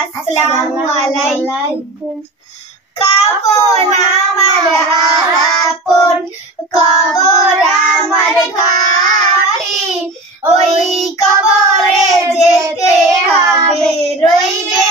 আসসালামু আলাইকুম। কাফন আমার আপন, কবর আমার ঘাটি, ওই কবরে যেতে হবে রইবে